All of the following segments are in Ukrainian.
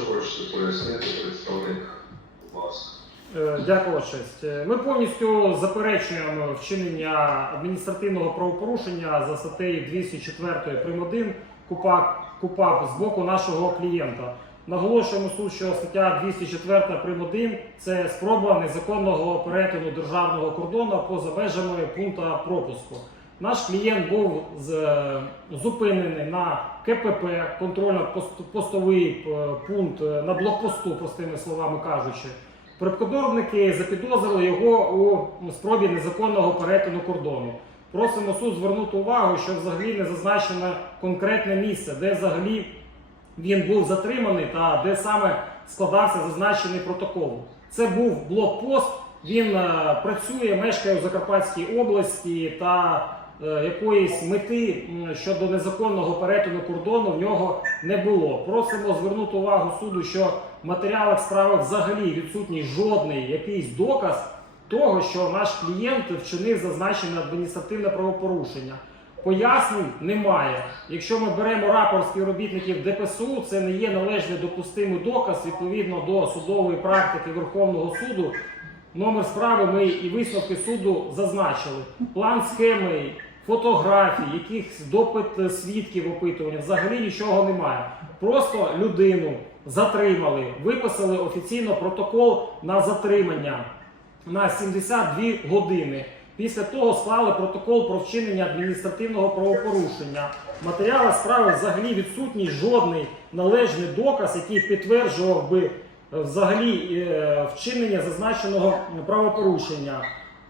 хочете пояснити, представник, будь. Е, Дякую, честь. Е, Ми повністю заперечуємо вчинення адміністративного правопорушення за статтею 204 прим. 1 КУПАП, КУПАП з боку нашого клієнта. Наголошуємо суд, що стаття 204 прим. 1 – це спроба незаконного перетину державного кордону поза межами пункту пропуску. Наш клієнт був зупинений на КПП, контрольно-постовий е, пункт е, на блокпосту, простими словами кажучи. Прикордонники запідозрили його у спробі незаконного перетину кордону. Просимо суд звернути увагу, що взагалі не зазначено конкретне місце, де взагалі він був затриманий та де саме складався зазначений протокол. Це був блокпост. Він е, працює, мешкає у Закарпатській області та якоїсь мети щодо незаконного перетину кордону в нього не було. Просимо звернути увагу суду, що в матеріалах справи взагалі відсутній жодний якийсь доказ того, що наш клієнт вчинив зазначене адміністративне правопорушення. Пояснень немає. Якщо ми беремо рапорт співробітників ДПСУ, це не є належний допустимий доказ відповідно до судової практики Верховного суду. Номер справи ми і висновки суду зазначили. План схеми, фотографії, якихось допит свідків опитування, взагалі нічого немає. Просто людину затримали, виписали офіційно протокол на затримання на 72 години. Після того склали протокол про вчинення адміністративного правопорушення. В матеріалах справи взагалі відсутній жодний належний доказ, який підтверджував би е, взагалі е, вчинення зазначеного правопорушення.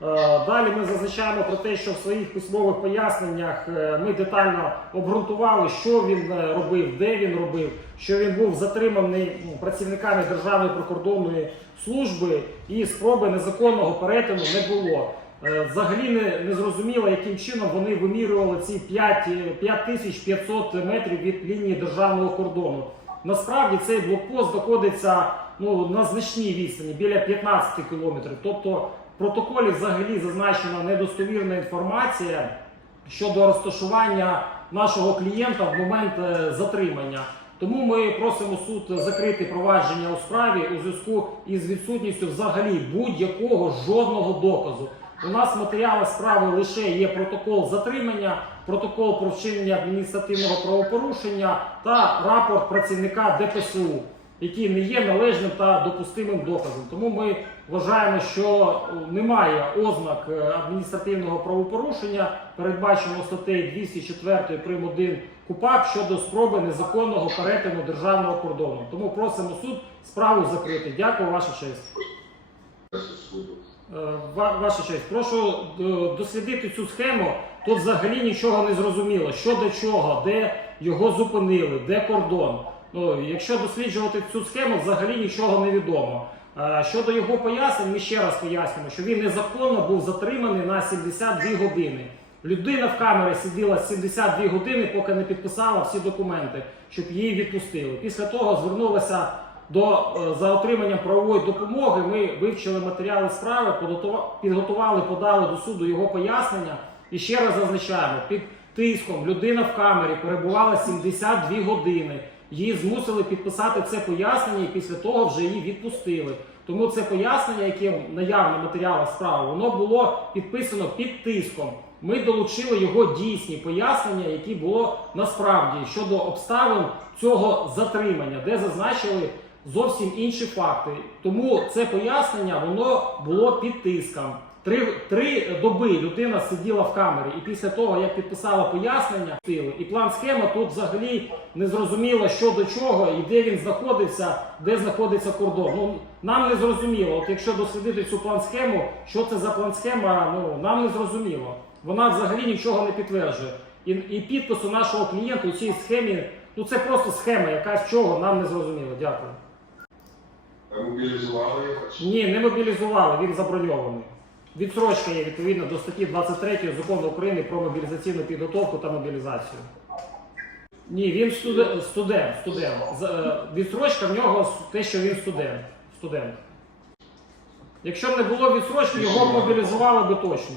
Е, Далі ми зазначаємо про те, що в своїх письмових поясненнях е, ми детально обґрунтували, що він е, робив, де він робив, що він був затриманий ну, працівниками Державної прикордонної служби і спроби незаконного перетину не було. Взагалі не, не зрозуміло, яким чином вони вимірювали ці 5, е, 5500 метрів від лінії державного кордону. Насправді цей блокпост знаходиться ну, на значній відстані, біля 15 кілометрів. Тобто протоколі взагалі зазначена недостовірна інформація щодо розташування нашого клієнта в момент е, затримання. Тому ми просимо суд закрити провадження у справі у зв'язку із відсутністю взагалі будь-якого жодного доказу. У нас в матеріалах справи лише є протокол затримання, протокол про вчинення адміністративного правопорушення та рапорт працівника ДПСУ, який не є належним та допустимим доказом. Тому ми вважаємо, що е, немає ознак е, адміністративного правопорушення, передбаченого статтею 204 прим. 1 КУПАП щодо спроби незаконного перетину державного кордону. Тому просимо суд справу закрити. Дякую, ваша честь. Е, ва- Ваша честь, прошу дослідити цю схему. Тут взагалі нічого не зрозуміло, що до чого, де його зупинили, де кордон. Ну, якщо досліджувати цю схему, взагалі нічого не відомо. Е, Щодо його пояснень, ми ще раз пояснюємо, що він незаконно був затриманий на 72 години. Людина в камері сиділа 72 години, поки не підписала всі документи, щоб її відпустили. Після того звернулася до е, за отриманням правової допомоги. Ми вивчили матеріали справи, підготува- підготували, подали до суду його пояснення. І ще раз зазначаємо, під тиском людина в камері перебувала 72 години. Її змусили підписати це пояснення, і після того вже її відпустили. Тому це пояснення, яке наявне в матеріалах справи, воно було підписано під тиском. Ми долучили його дійсні пояснення, які було насправді щодо обставин цього затримання, де зазначили зовсім інші факти. Тому це пояснення воно було під тиском. Три, три доби людина сиділа в камері, і після того, як підписала пояснення, і план схема тут взагалі не зрозуміло, що до чого і де він знаходився, де знаходиться кордон. Ну нам не зрозуміло. От якщо дослідити цю план схему, що це за план схема, ну нам не зрозуміло. Вона взагалі нічого не підтверджує. І, і підпису нашого клієнта у цій схемі, ну це просто схема, якась чого нам не зрозуміло. Дякую. Мобілізували його? Ні, не мобілізували, він заброньований. Відсрочка є відповідно до статті 23 закону України про мобілізаційну підготовку та мобілізацію. Ні, він студент, студент, студент. Відсрочка в нього те, що він студент. студент. Якщо б не було відсрочки, його мобілізували би точно.